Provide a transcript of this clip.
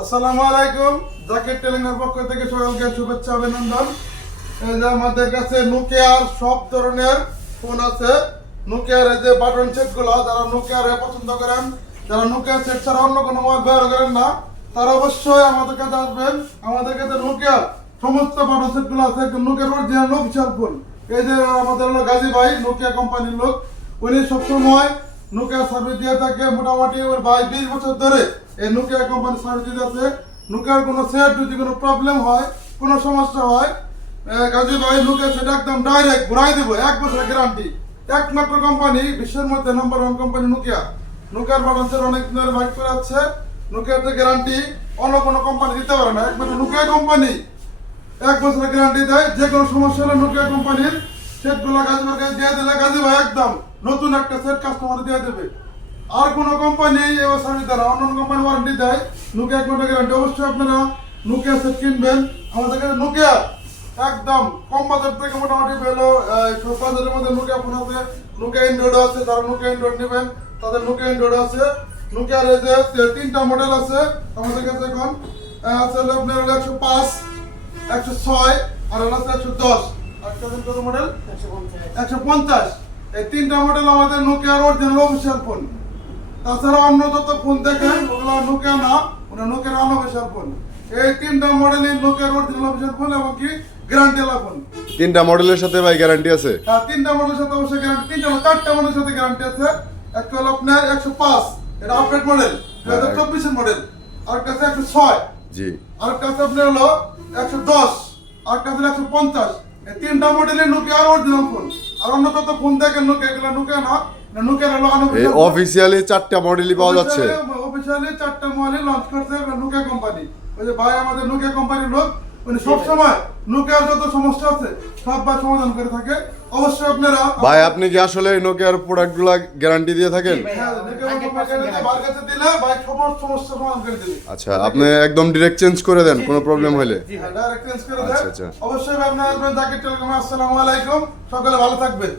আসসালামু আলাইকুম। জাকির টেলিংয়ের পক্ষ থেকে সকলকে শুভেচ্ছা, অভিনন্দন। আমাদের কাছে নোকিয়ার সব ধরনের ফোন আছে। নোকিয়ার যে বাটন সেটগুলো, যারা নোকিয়ার পছন্দ করেন, যারা নোকিয়া সেট ছাড়া অন্য কোনো মোবাইল ব্যবহার করেন না, তারা অবশ্যই আমাদের কাছে আসবেন। আমাদের কাছে নোকিয়ার সমস্ত বাটন সেটগুলো আছে নোকিয়ার অরিজিনাল অফিসিয়াল ফোন এই যে আমাদের হলো গাজী ভাই, নোকিয়া কোম্পানির লোক। উনি সবসময় নোকিয়া সার্ভিস দিয়ে থাকে। মোটামুটি ওর ভাই বিশ বছর ধরে এই নোকিয়া কোম্পানির সার্ভিস দিয়ে আছে। নোকিয়ার কোনো সেট যদি কোনো প্রবলেম হয়, কোনো সমস্যা হয় গাজী ভাই নোকিয়া সেট একদম ডাইরেক্ট ঘুরাই দেবো। এক বছরের গ্যারান্টি একমাত্র কোম্পানি বিশ্বের মধ্যে নাম্বার ওয়ান কোম্পানি নোকিয়া। নোকিয়ার বাটান্সের অনেক দিনের বাইক করে আছে। নোকিয়াতে গ্যারান্টি অন্য কোনো কোম্পানি দিতে পারে না। একমাত্র নোকিয়া কোম্পানি এক বছরের গ্যারান্টি দেয়। যে কোনো সমস্যা হলে নোকিয়া কোম্পানির সেটগুলো গাজী ভাইকে দিয়ে দিলে গাজী ভাই একদম নতুন একটা সেট কাস্টমার দিয়ে দেবে। আর কোনো কোম্পানি এবার সার্ভিস দেয় না অন্য কোম্পানি ওয়ারেন্টি দেয় নোকিয়া এক মাসের গ্যারান্টি অবশ্যই আপনারা নোকিয়া সেট কিনবেন। আমাদের কাছে নোকিয়া একদম কম বাজার থেকে মোটামুটি পেল বাজারের মধ্যে নোকিয়া ফোন আছে। নোকিয়া অ্যান্ড্রয়েড আছে, যারা নোকিয়া অ্যান্ড্রয়েড নেবেন, তাদের নোকিয়া অ্যান্ড্রয়েড আছে। নোকিয়ার এই যে তিনটা মডেল আছে, আমাদের কাছে এখন আছে আপনার একশো পাঁচ, একশো ছয়, আর হলো একশো দশ। কত মডেল একশো পঞ্চাশ। এই তিনটা মডেল আমাদের নোকিয়ার অরিজিনাল অফিসিয়াল ফোন তাছাড়া অন্য যত ফোন দেখেন ওগুলো নোকিয়া না ওটা নোকিয়ার আনঅফিসিয়াল ফোন এই তিনটা মডেলই নোকিয়ার অরিজিনাল অফিসিয়াল ফোন এবং কি গ্যারান্টি ওয়ালা ফোন তিনটা মডেলের সাথে ভাই গ্যারান্টি আছে? আর তিনটা মডেলের সাথে অবশ্যই গ্যারান্টি তিনটা চারটা মডেলের সাথে গ্যারান্টি আছে। একটা হলো আপনার একশো পাঁচ এটা আপডেট মডেল দু হাজার চব্বিশের মডেল আর কাছে একশো ছয়। জি। আর কাছে আপনার হলো একশো দশ আর কাছে একশো পঞ্চাশ। তিনটা মডেলের নোকিয়া অরিজিনাল ফোন আর অন্য কত ফোন দেখেন নোকিয়া এগুলো নোকিয়া না নোকিয়া হলো অফিসিয়ালি চারটা মডেলই পাওয়া যাচ্ছে। অফিসিয়ালি চারটা মডেল লঞ্চ করছে নোকিয়া কোম্পানি ওই যে ভাই আমাদের নোকিয়া কোম্পানির লোক উনি সব সময় নোকিয়ার যত সমস্যা আছে সব বা সমাধান করে থাকে। অবশ্যই আপনারা ভাই আপনি যে আসলে নোকিয়ার প্রোডাক্টগুলো গ্যারান্টি দিয়ে থাকেন? হ্যাঁ, দেবে। আচ্ছা আপনি একদম ডিরেক্ট চেঞ্জ করে দেন কোনো প্রবলেম হলে। হ্যাঁ, direct করে আচ্ছা, আচ্ছা। অবশ্যই আপনারা আসবেন জাকির টেলিকমে আসসালামু আলাইকুম। সকলে ভালো থাকবেন।